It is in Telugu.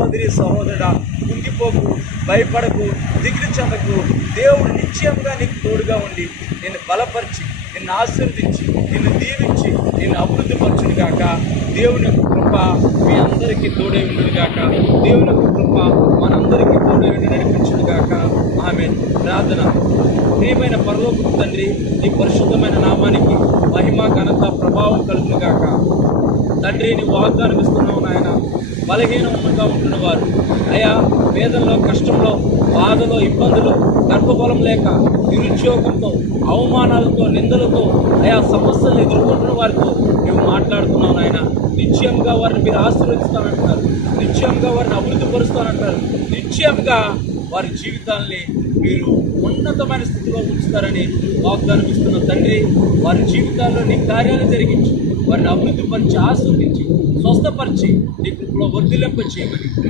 సహోదరి సహోదరుడా, కుంగిపోకు, భయపడకు, దిగులు చెందకు. దేవుడు నిశ్చయంగా నీకు తోడుగా ఉండి నిన్ను బలపరిచి, నిన్ను ఆశీర్వదించి, నిన్ను దీవించి, నిన్ను అభివృద్ధిపరచును గాక. దేవుని యొక్క కృప మీ అందరికీ తోడై ఉండును గాక. దేవుని యొక్క కృప మనందరికీ తోడై ఉండి నడిపించును గాక. ఆమేన్. ప్రార్థన. ప్రియమైన పరలోకపు తండ్రి, నీ పరిశుద్ధమైన నామానికి మహిమ, ఘనత, ప్రభావం కలుగును గాక. తండ్రి, నీ వాగ్దానం ఇస్తున్నావు నాయన. బలహీనంగా ఉంటున్న వారు అయా, వేదనలో, కష్టంలో, బాధలో, ఇబ్బందులు, గర్భఫలం లేక, నిరుద్యోగంతో, అవమానాలతో, నిందలతో, అయా సమస్యలు ఎదుర్కొంటున్న వారితో నువ్వు మాట్లాడుతున్నావు నాయన. నిశ్చయంగా వారిని మీరు ఆశీర్వదిస్తానంటున్నారు. నిశ్చయంగా వారిని అభివృద్ధి పరుస్తానంటారు. నిశ్చయంగా వారి జీవితాల్ని మీరు ఉన్నతమైన స్థితిలో ఉంచుతారని వాగ్దానం ఇస్తున్న తండ్రి, వారి జీవితాల్లో నీ కార్యాలు జరిగించి, వారిని అభివృద్ధిపరిచి, ఆస్వాదించి, స్వస్థపరిచి, నీ కృపలో వర్ధిల్లింప చేయమని